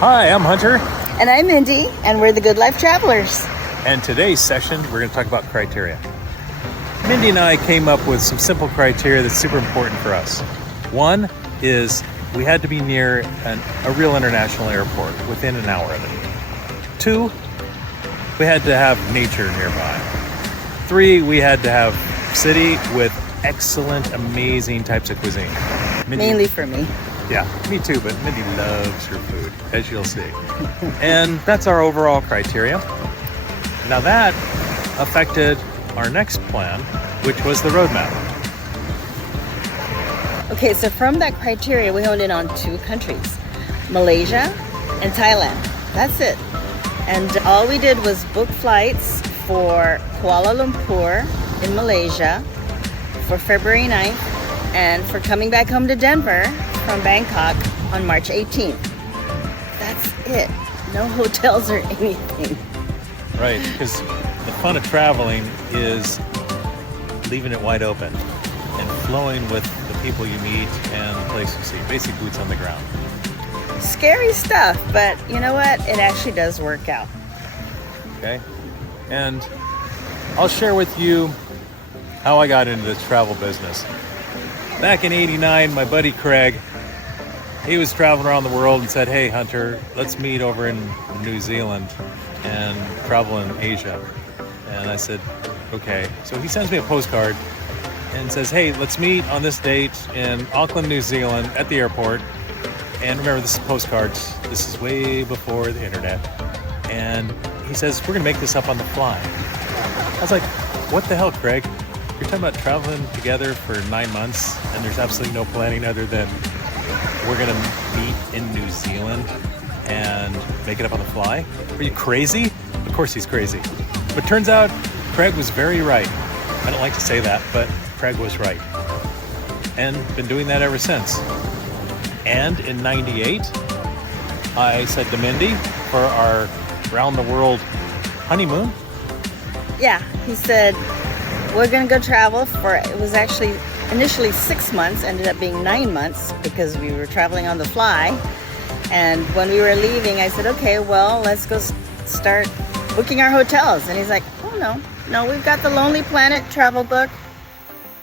Hi, I'm Hunter. And I'm Mindy, and we're the Good Life Travelers. And today's session, we're going to talk about criteria. Mindy and I came up with some simple criteria that's super important for us. One is we had to be near a real international airport within an hour of it. 2, we had to have nature nearby. 3, we had to have city with excellent, amazing types of cuisine. Mindy, mainly for me. Yeah, me too, but Mindy loves her food, as you'll see. And that's our overall criteria. Now that affected our next plan, which was the roadmap. Okay, so from that criteria, we honed in on 2 countries, Malaysia and Thailand. That's it. And all we did was book flights for Kuala Lumpur in Malaysia for February 9th and for coming back home to Denver from Bangkok on March 18th. That's it. No hotels or anything. Right, because the fun of traveling is leaving it wide open and flowing with the people you meet and the place you see. Basic boots on the ground. Scary stuff, but you know what? It actually does work out. Okay, and I'll share with you how I got into this travel business. Back in '89, my buddy Craig, he was traveling around the world and said, "Hey Hunter, let's meet over in New Zealand and travel in Asia." And I said, okay. So he sends me a postcard and says, "Hey, let's meet on this date in Auckland, New Zealand at the airport." And remember, this is postcards. This is way before the internet. And he says, "We're gonna make this up on the fly." I was like, what the hell, Craig? You're talking about traveling together for 9 months and there's absolutely no planning other than we're gonna meet in New Zealand and make it up on the fly? Are you crazy? Of course he's crazy. But turns out Craig was very right. I don't like to say that, but Craig was right. And been doing that ever since. And in '98, I said to Mindy for our round the world honeymoon. Yeah, he said, we're gonna go travel for, it was actually initially 6 months, ended up being 9 months because we were traveling on the fly. And when we were leaving, I said, okay, well, let's go start booking our hotels. And he's like, oh no, we've got the Lonely Planet travel book.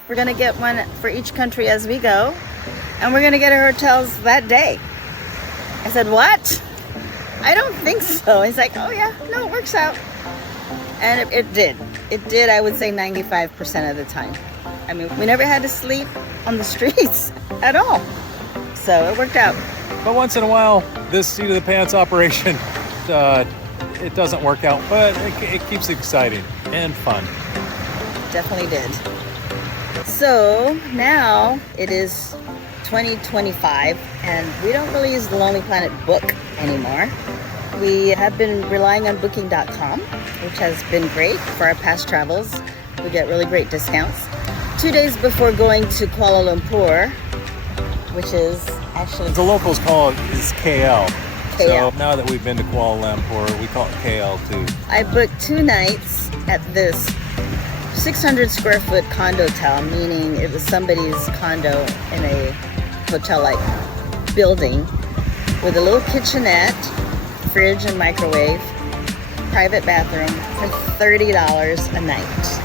We're gonna get one for each country as we go. And we're gonna get our hotels that day. I said, what? I don't think so. He's like, oh yeah, no, it works out. And it did. It did, I would say 95% of the time. I mean, we never had to sleep on the streets at all. So it worked out. But once in a while, this seat of the pants operation, it doesn't work out, but it keeps it exciting and fun. Definitely did. So now it is 2025 and we don't really use the Lonely Planet book anymore. We have been relying on booking.com, which has been great for our past travels. We get really great discounts. 2 days before going to Kuala Lumpur, which is actually... The locals call it is KL. KL. So now that we've been to Kuala Lumpur, we call it KL too. I booked 2 nights at this 600 square foot condo town, meaning it was somebody's condo in a hotel-like building with a little kitchenette, fridge and microwave, private bathroom for $30 a night.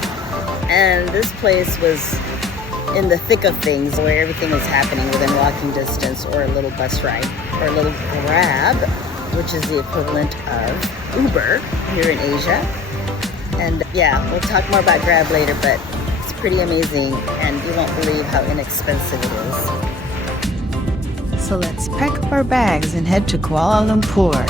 And this place was in the thick of things where everything was happening within walking distance or a little bus ride or a little Grab, which is the equivalent of Uber here in Asia. And yeah, we'll talk more about Grab later, but it's pretty amazing and you won't believe how inexpensive it is. So let's pack up our bags and head to Kuala Lumpur.